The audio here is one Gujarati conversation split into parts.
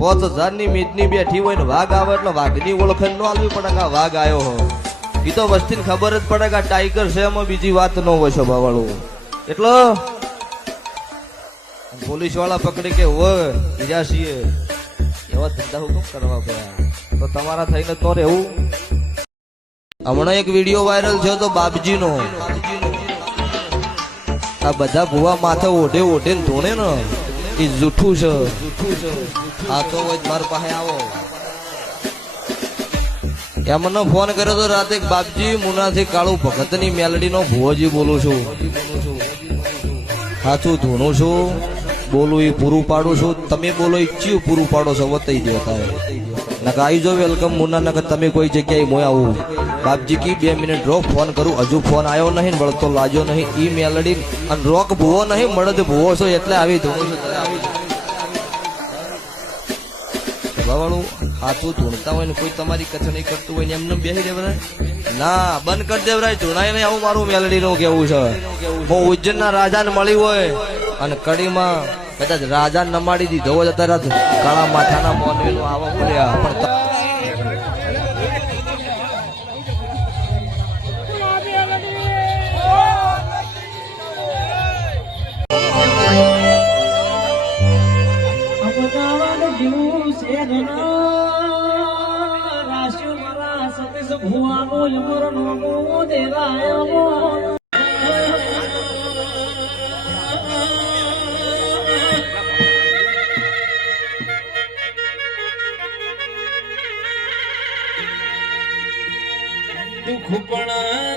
5000 ની મીટની બેઠી હોય ને વાઘ આવે એટલે વાઘની ઓળખાણ ન આલવી પડે કે આ વાઘ આવ્યો હો. એ તો વસ્તીને ખબર જ પડે કે આ ટાઈગર છે, એમાં બીજી વાત ન હોય સ્વભાવવાળું. એટલે પોલીસ વાળા પકડી કે હોય બીજા છીએ એવા ધંધા હુકમ કરવા પડ્યા તો તમારા થઈને તો રહેવું. હમણાં એક વિડીયો વાયરલ થયો તો બાપજીનો. આ બધા ભુવા માથે ઓઢે ઓઢે ને ધોણે ને એ જૂઠું છે. આ તો મારા પાસે આવો એમને ફોન કર્યો તો રાતે, બાપજી મુનાથી કાળુ ભગત ની મેલડી નો ભુવાજી બોલું છું, સાચું ધૂણું છું, બોલું એ પૂરું પાડું છું, તમે બોલો એ ચિયું પૂરું પાડો છો વતાઈ દેતા નકા આવી જો વેલકમ મુના નકા તમે કોઈ જગ્યાએ મોય આવું. બાપજી કી 2 મિનિટ રો ફોન કરું, હજુ ફોન આવ્યો નહીં, વળતો લાજો નહીં. ઈ મેલડી અને રોક ભૂવો નહીં, મળદ ભૂવો છો એટલે આવી ધૂણું છું. વાળું હાથું ધૂણતા હોય ને કોઈ તમારી કથા નહીં કરતું હોય ને એમને બેસી દેવરાય ના, બંધ કરી દેવરાય. ધૂણાય નહીં આવું મારું મેલડી નું કેવું છે. હું ઉજ્જૈન ના રાજા ને મળી હોય અને કડીમાં કદાચ રાજા નમાડી દીધો હોય અત્યારે કાળા માથાના મોનવી નું આવા પડ્યા પણ દુઃખ પણ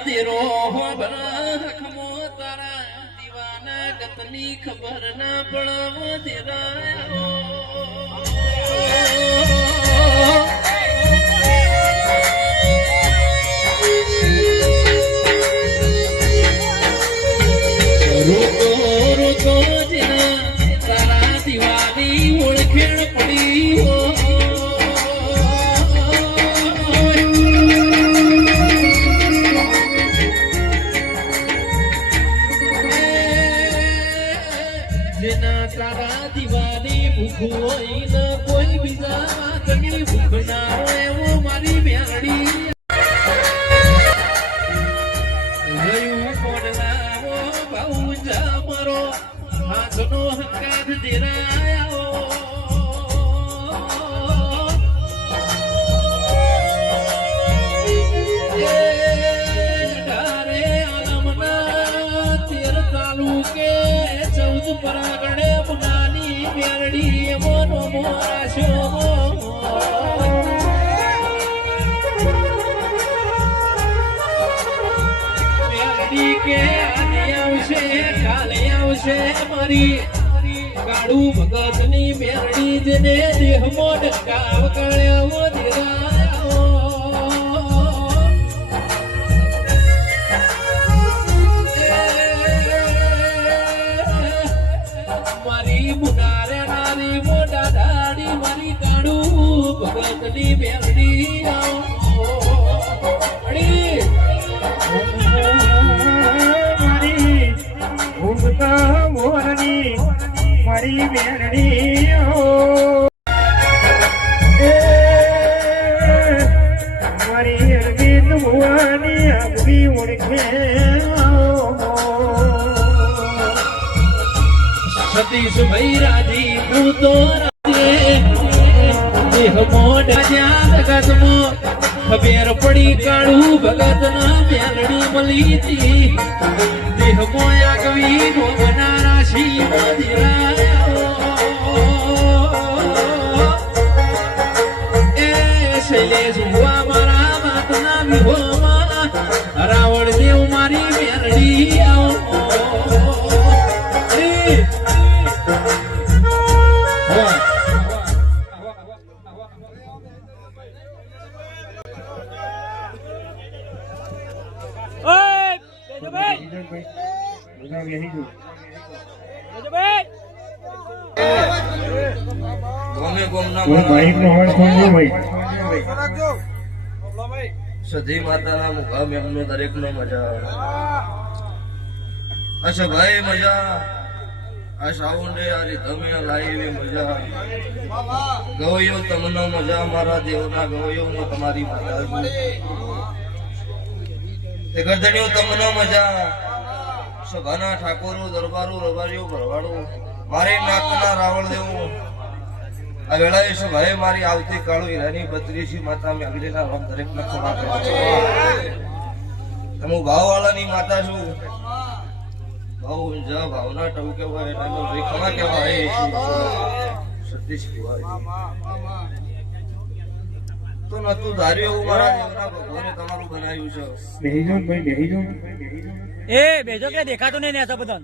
દેરો હખમો તારા દીવાના ગતની ખબર ના પડવો દેરાયો રોતો રોતો જેના તારા દીવાની ઓળખેણ પડી હો. તારા દીવાની ભૂખ હોય ને કોઈ બીજા વાતની ભૂખ ના હોય એવો મારી મેરડી ગયું કોડલાવો ભાઉ જા મારો હાથનો હંકાર દેરાયો ધારે આલમના 13 તાલુકે 14 પરાગણે પુનાની મેરડી મનો મોરાશો મેરડી કે આજે આવશે કાલે આવશે મારી કાળુ ભગતની મેરડી જેને દેહમો ડકાવ કળ્યો દેરાયો મારી મુનારે નારી મોટા દાડી મારી કાળુ ભગતની મેરડી મારી ઊંઘતા મોરની મારી મેરડી મારી અરવિંદ ભુવાની આગવી ઓળખે સતીશ ભાઈ રાજી તું તો દેહ મોઢ જ્યાં જગતમો ખબેર પડી કાળું ભગત ના મેલડી મળી હતી દેહ મોયા કવિ ભોગના રાશિ એ શૈલેષ ભુવા મારા માતના વિહોમાં રાવણ દેવ મારી મેલડી સધી માતાના મુકામ એમનો દરેક નો મજા. અચ્છા ભાઈ મજા આ સાઉન્ડે યાર તમે લાવી મજા ગવયો તમને મજા મારા દેવના ગવયો હું તમારી માતા છું તે ગરદણીઓ તમને મજા સભાના ઠાકોરો દરબારો રબારીઓ ભરવાડો મારે નાકના રાવણ દેવું આ વેળાએ સભાએ મારી આવતી કાળુ હીરાની બત્રીસી માતા મેઘડીના નામ દરેક લક્ષણ આપે તમે ભાવવાળાની માતા છું ભાવ ભાવના ટવકે હોય એનો રેખા કહેવાય સતીશ કહેવાય તો નતું ધાર્યું એવું મારા દેવના ભગવાને તમારું બનાવ્યું છે બેહીજો ભાઈ બેહીજો એ બેજો કે દેખાતું નહીં ને આ બધા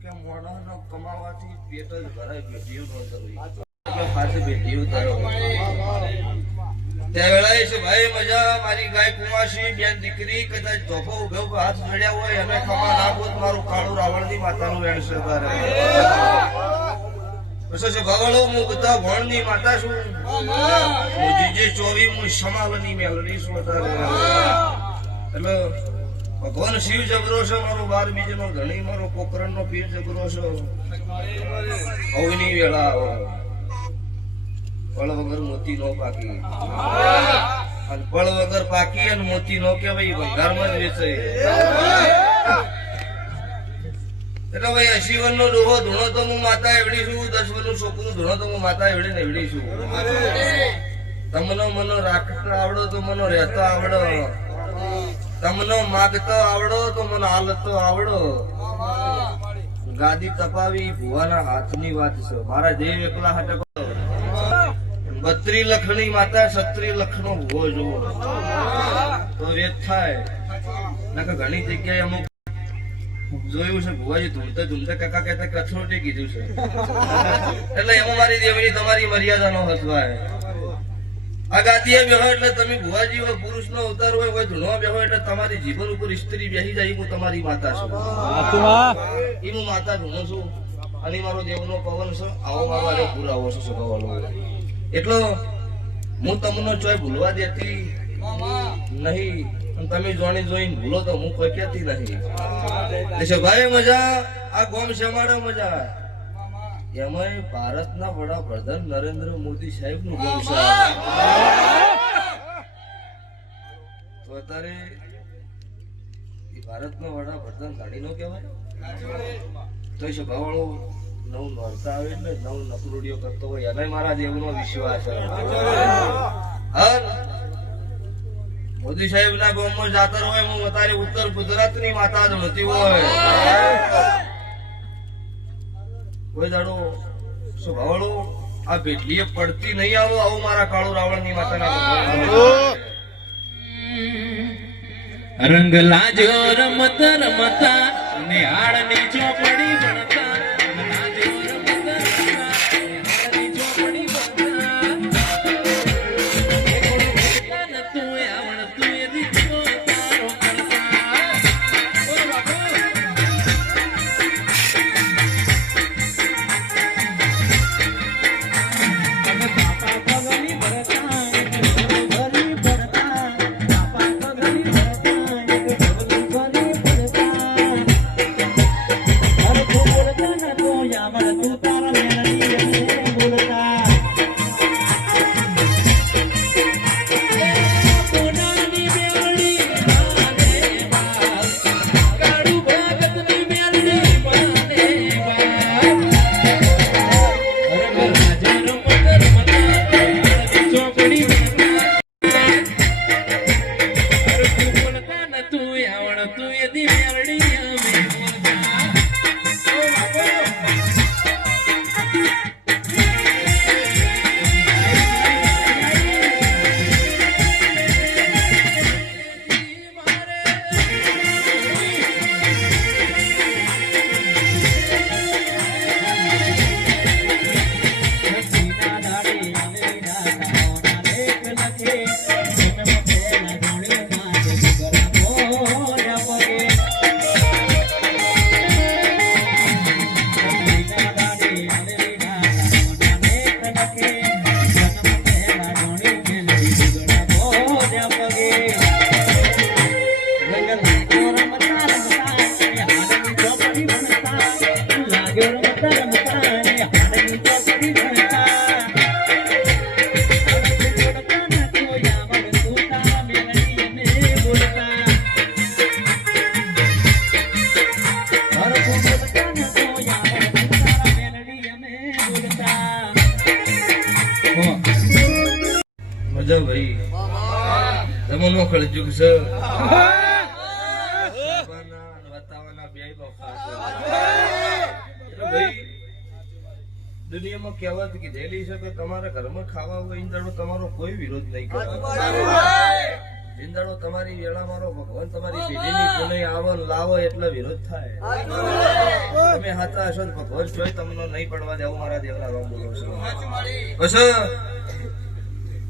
કે મોઢાનો કમાવાથી પેટ જ ભરાય બેટીઓ નો કરવી એટલે પાસે બેટીઓ થયો त्या वेळा છે ભાઈ મજા મારી ગાય કુમાસી બેન દીકરી કદાચ ધોપો ઉભો હાથ જોડ્યા હોય અને ખમા નાખો મારું કાળું રાવણની માતાનું વેણ છે તારે પછી છે ભગવાડો હું બધા ભણની માતા છું હું જીજે 24 હું સમાલની મેલડી છું તારે એટલે ભગવાન શિવ જબરો છે મારો 12 બીજનો ધણી મારો પોકરણનો પીર જબરો છે હવની વેળા આવે ફળ વગર મોતી નો પાકી અને ફળ વગર પાકી અને મોતી નો કેવાય ભંગારમાં જ વેચાય એટલે ભાઈ 80 નો ડોહો ધૂણો તો હું માતા એવડી છું 10 નું છોકરું ધૂણો તો હું માતા એવડી ને એવડી છું તમને મનો રાખતા આવડો તો મનો રહેતા આવડો તમને માગતા આવડો તો મને હાલતો આવડો ગાદી તપાવી ભુવાના હાથની વાત છે મારા દેવ એકલા હાટે 32 લખની માતા 36 લખનો ભૂવો જોવો તો રેત થાય નકર ઘણી જગ્યાએ અમુક જોયું છે ભુવાજી ધૂમતા ધૂમતા કાકા કહેતા કથરોટી કીધું છે એટલે એમાં મારી દેવની તમારી મર્યાદાનો હસવાય આ ગાદીએ બેહો એટલે તમે ભુવાજી હોય પુરુષનો અવતાર હોય ધૂણો બેહો એટલે તમારી જીવન ઉપર સ્ત્રી બેસી જાય હું તમારી માતા છું એ હું માતા ધૂણો છું અને મારો દેવનો પવન છે આવો મારો પુરાવો છે સગાવાલો એટલો હું તમને ચોય ભૂલવા દેતી નહીં તમે જોણી જોઈને ભૂલો તો હું કોઈ કહેતી નહીં ભાઈ મજા આ ગોમ શેમાડે મજા એમાં ભારતના વડાપ્રધાન નરેન્દ્ર મોદી સાહેબ નું ગોમ છે તો અત્યારે ભારતનો વડાપ્રધાન ગાડી નો કહેવાય તો સભાવાળો નવ નોરતા આવે એટલે નવ નકરોડીઓ કરતો હોય એને મારા દેવનો વિશ્વાસ છે મોદી સાહેબ ના ગામમાં જાતર હોય હું અત્યારે ઉત્તર ગુજરાત ની માતા જ હોતી હોય કોઈ દાડો સ્વભાવડો આ ભેટલીએ પડતી નહીં આવો આવું મારા કાળુ રાવણ ની માતાના રંગ લાજો રમત રમતા નિહાળ ની ચોપડી ભણતા મજા ભાઈ જમનો ખળજુગ છે વાતાવરણના બેય બફા એટલે ભાઈ દુનિયામાં કહેવત કીધેલી છે કે તમારા ઘરમાં ખાવા હોય ઈંદાડો તમારો કોઈ વિરોધ નહીં કરતો ઈંદાડો તમારી વેળા મારો ભગવાન તમારી પેઢીની પુનઃ આવો ને લાવો એટલે વિરોધ થાય તમે હાથા હશો ને ભગવાન જોઈ તમને નહીં પડવા દેવું મારા દેવના રોમ બોલો છો પછી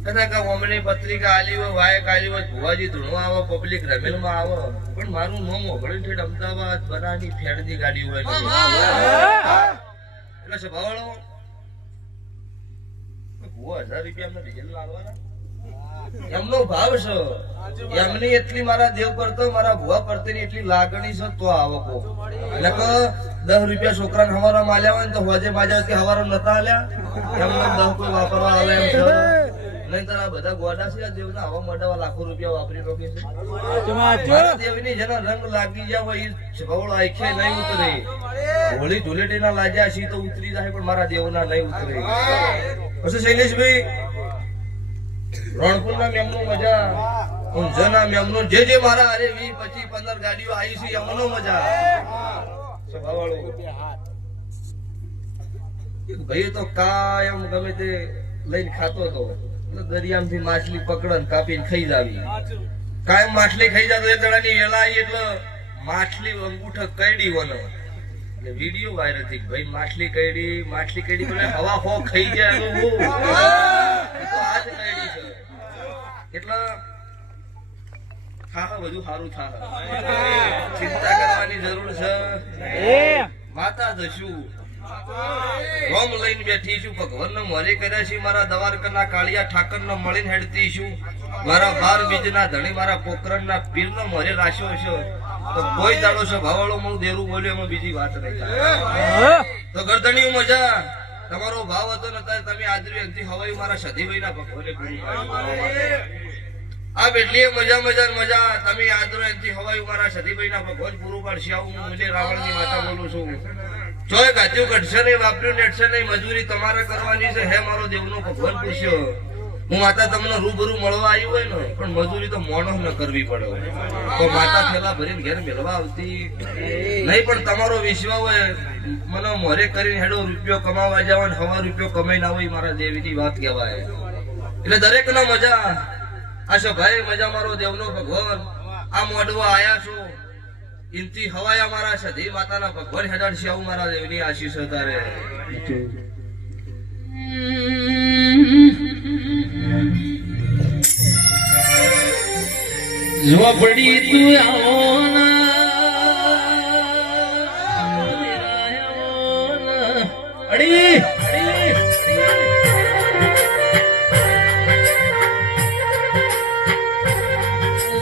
કદાચ અમની પત્રિકા આલી હોય વાયક આલી હોય ભુવાજી ધૂણવા આવો પબ્લિક રમેલમાં આવો પણ મારું નામ ઓગળી ઠેઠ અમદાવાદ બનાની ફેડની ગાડી હોય એટલે સ્વભાવળો ભુવા 1000 રૂપિયા અમને ડીઝલ લાવવાના એમનો ભાવ છે એમની એટલી મારા દેવ કરતો મારા ભુવા પ્રત્યેની એટલી લાગણી છે તો આવકો એટલે કે 10 રૂપિયા છોકરાને હવારા માલ્યા હોય ને તો હોજે બાજા કે હવારા નતા આલ્યા એમને 10 કોઈ વાપરવા આવે એમ છે નહીં તો આ બધા ગોડા છે દેવના હવા મોઢાવા લાખો રૂપિયા વાપરી રોકે છે મારા દેવની જેનો રંગ લાગી જાય હોય એ ભવળો આંખે નહીં ઉતરે હોળી ધૂળેટીના લાગ્યા છે તો ઉતરી જાય પણ મારા દેવના નહીં ઉતરે પછી શૈલેષભાઈ રણપુરના મેમનું મજા ઊંઝાના મેમનું જે જે મારા અરે 20 25 15 ગાડીઓ આવી છે એમનો મજા સ્વભાવવાળો ભાઈ તો કાયમ ગમે તે લઈને ખાતો હતો દરિયામાંથી માછલી પકડન કાપીને ખાઈ જાવી કાયમ માછલી ખાઈ જતો એક જણાની વેલા આવી એટલે માછલી અંગૂઠો કઈડી વનો એટલે વિડિયો વાયરલ થઈ ભાઈ માછલી કઈડી બોલે હવા હો ખાઈ જાય તો હું તો આજ કઈડી છે એટલે હા બધું સારું થાય ચિંતા કરવાની જરૂર છે માતા જશું રોમ લઈને બેઠી છું ભગવાનનો મોરે કર્યા છે મારા દવારકરના કાળિયા ઠાકરનો મળીને હેડતી છું મારા 12 બીજના ધણી મારા પોકરણના પીરનો મોરે રાખ્યો છે તો કોઈ દાડો છે ભાવાળો હું દેરું બોલ્યો એમાં બીજી વાત નહીં થાય તો ગરદણી મજા તમારો ભાવ હતો ને તમે આદરી અંતિ હવાઈ મારા સદીભાઈના ભગવાને પૂરું પાડ્યું આ બેટલી મજા તમે આદરો અંતિ હવાઈ મારા સદીભાઈના ભગવાન પૂરું પાડશે આવું હું મુલે રાવણની માતા બોલું છું જોય ગાત્યું ઘટશે નહીં વાપર્યું નેટશે નહીં મજૂરી તમારે કરવાની છે હે મારો દેવનો ભગવાન પૂછ્યો હું માતા તમને રૂબરૂ મળવા આવ્યું હોય ને પણ મજૂરી તો મોણો ન કરવી પડે તો માતા થેલા ભરીને ઘેર મેળવા આવતી નહીં પણ તમારો વિશ્વાસ હોય મને મોરે કરીને હેડો રૂપિયો કમાવા જાવ ને હવા રૂપિયો કમાઈ ના હોય મારા દેવીની વાત કહેવાય એટલે દરેક નો મજા આ છે ભાઈ મજા મારો દેવનો ભગવાન આ મોડવા આયા છો ઇનથી હવાયા મારા સધી માતાના ભગવાન હેડાડ છે આવું મારા દેવની આશીષ તારે ઝોપડી તું આવો અડી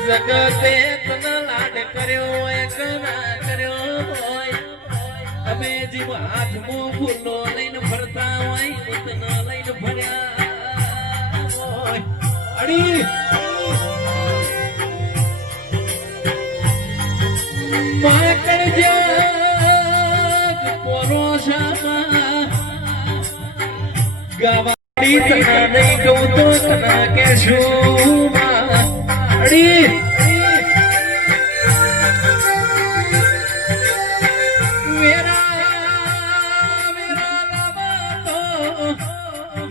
જગતે તને લાડ કર્યો એક ના કર્યો હોય તમે જીવ હાથમાં ફૂલો લઈને ફરતા હોય ઉતના લઈને ફર્યા હોય અડી માકડ જગ પોરોશામાં ગાવાડી તના નહીં ગૌ તો તના કે શું અડી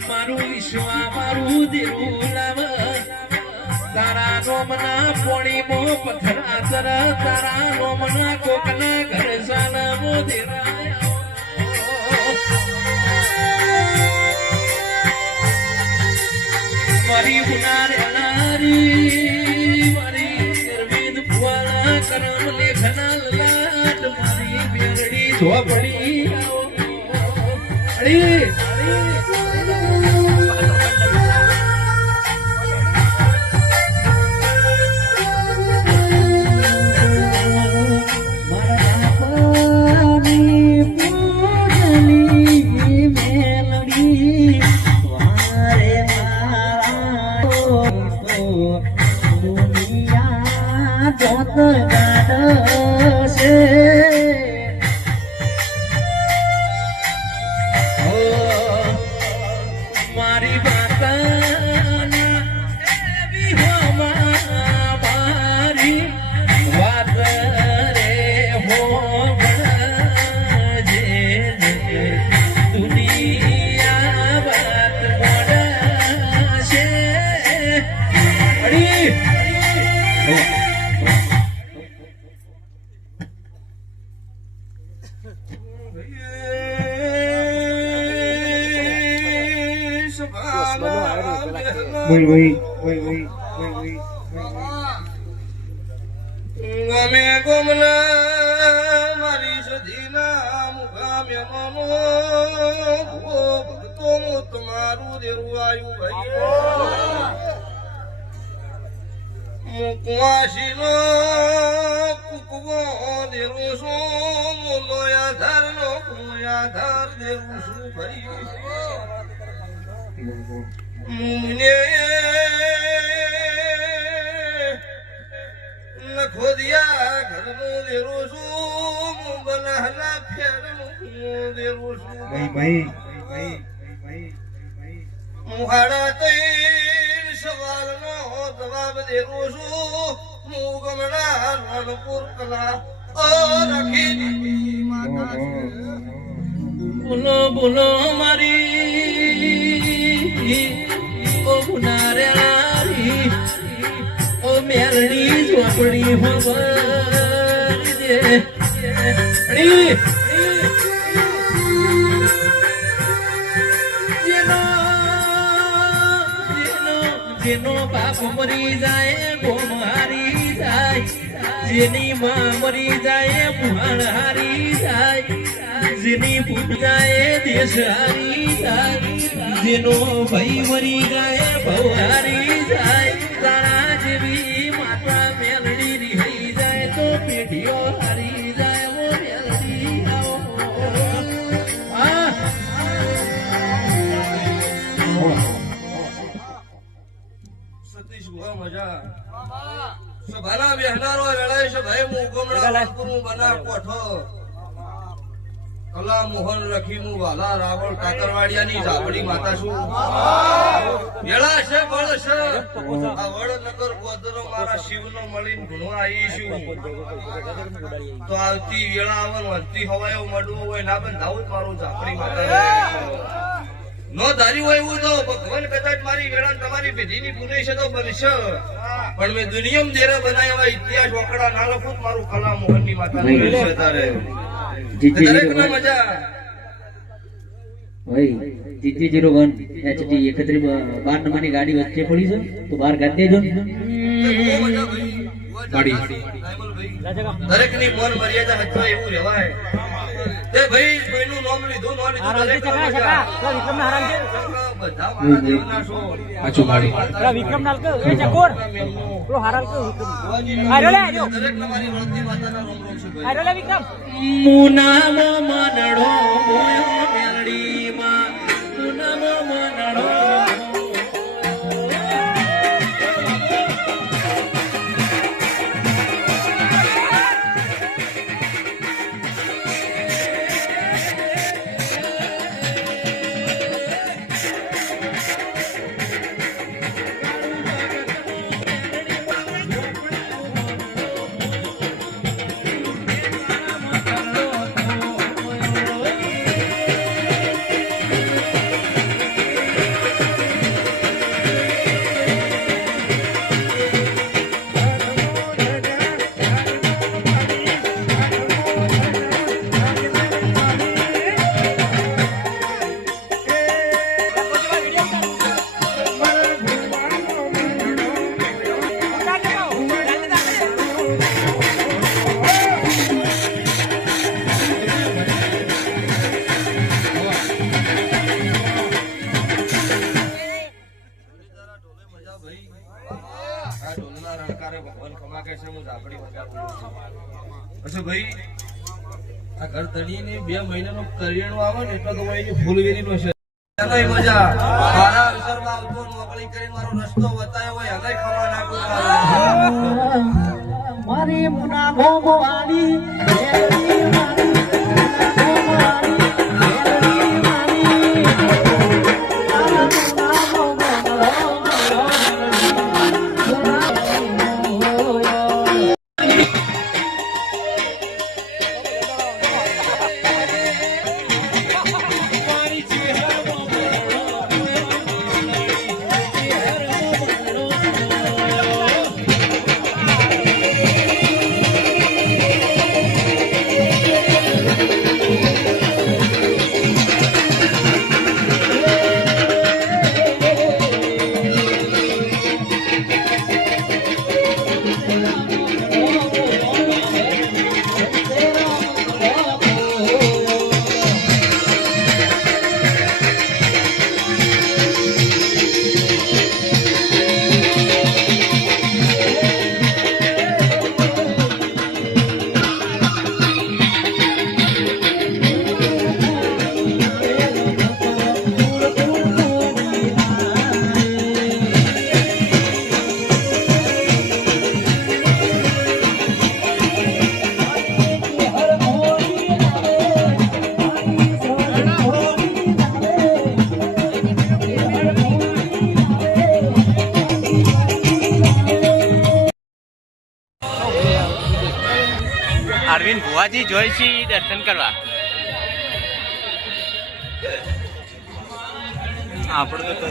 મારું વિશ્વા મારું દેરું લાવ તારા રોમના પોણીમાં પથરા તર તારા રોમના કોકના ઘર સાલમો દેરાયા મારી ઉનારે નારી મારી અરવિંદ ફુવાલા કરમ લેખના લાટ મારી બેરડી ઝોપડી અડી બોલ ભાઈ બોલ ભાઈ બોલ ભાઈ ગમે ગમના મારી સધીના મુગા મેમાનો ભક્તો તમારું દેરું આવ્યું ભાઈ મુકવાસીનો કુકવો દેરું છું લોયાધાર દેરું છું ભાઈ મુને ખોદિયા ઘરનું દેરું છું બનાહલા ફેરનું દેરું છું ભાઈ ભાઈ ભાઈ મુહાડા તૈન સવાલનો જવાબ દેરું છું હું ગમણા રણપુર કલા રાખી માતા બોલો બોલો મારી ઓ ગુનારી ઓ મેરડી ઝોપડી હોવરી દે જેનો બાપ મરી જાય ગોમ હારી જાય જેની માં મરી જાય મુહાણ હારી જાય જેની પૂત જાય દેશ હારી જાય જેનો ભાઈ મરી જાય ભવ હારી જાય તારા જેવી માતા મેલડી રહી જાય તો પેઢીઓ હારી જાય ઓ મેલડી આવો સતીશ ગુહા મજા સભાના બેહનારો વેળાએ છે ભાઈ હું ગમણા હું બના કોઠો કલા મોહન રખી હું વાલા રાવળ કાકરવાડિયાની ઝાપડી માતા છું વેળા છે બળ છે આ વડનગર ગોદરો મારા શિવનો મળીને ભણવા આવી છું તો આવતી વેળા આવન વંતી હવાયો મડવો હોય ના બંધાવું મારું ઝાપડી માતા નો ધારી હોય એવું તો ભગવાન કદાચ મારી વેળા તમારી પેઢીની પૂરી છે તો બનશે પણ મેં દુનિયામાં દેરા બનાવ્યા ઇતિહાસ વકડા ના લખું મારું કલા મોહનની માતાને છે તારે દરેકનો મજા ભાઈ GT01 HT 31 નંબરની ગાડી વચ્ચે પડી છે તો બહાર કાઢી દેજો દરેક ની મન મર્યાદા હચવા એવું રહેવાય તે ભાઈ કોઈનું નામ લીધું ન લીધું દરેક બધા મારા દેવના છો પાછું ગાડી વિક્રમ નાલ કે એ ચકોર પેલો હારાલ કે આરો લે આજો દરેક તમારી વળતી માતાના રોમ રોમ છે ભાઈ આરો લે વિક્રમ મુનામો મનડો મોયો મેલડીમાં મુનામો મનડો અચ્છા ભાઈ આ ઘર તળીને 2 મહિનાનો કરિયાણું આવે ને એટલે તો એની ફૂલવેરીનો છે એનોય મજા મારા અવસરમાં આવતો નોકરી કરીને મારો રસ્તો બતાવ્યો હોય હવે ખવા નાખું મારી મુના ભોગવાની અંબાજી જોઈશી દર્શન કરવા. આપણે તો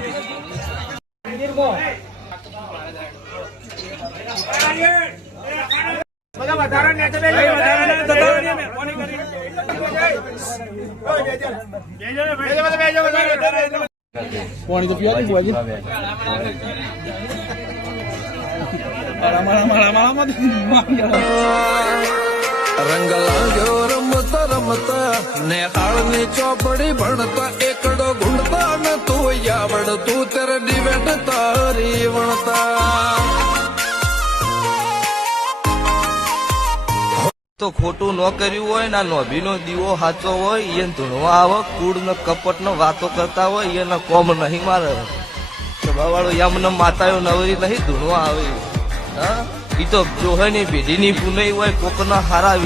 રંગ લાગ્યો રમતા રમતા નેહાળની ચોપડી ભણતા એકડો ગુણતા ન તું આવડતું તેરે ડિબેટ તારી વણતા. તો ખોટું ન કર્યું હોય ના નોભીનો દીવો સાચો હોય એને ધૂણવા આવે કૂડ ને કપટ ને વાતો કરતા હોય એને કોમ નહીં મારે. સભાવાળો યામને માતાઓ નવરી નહીં ધૂણવા આવે. હા ઈ તો જોહે ની પેઢીની પુનઈ હોય કોકના હારા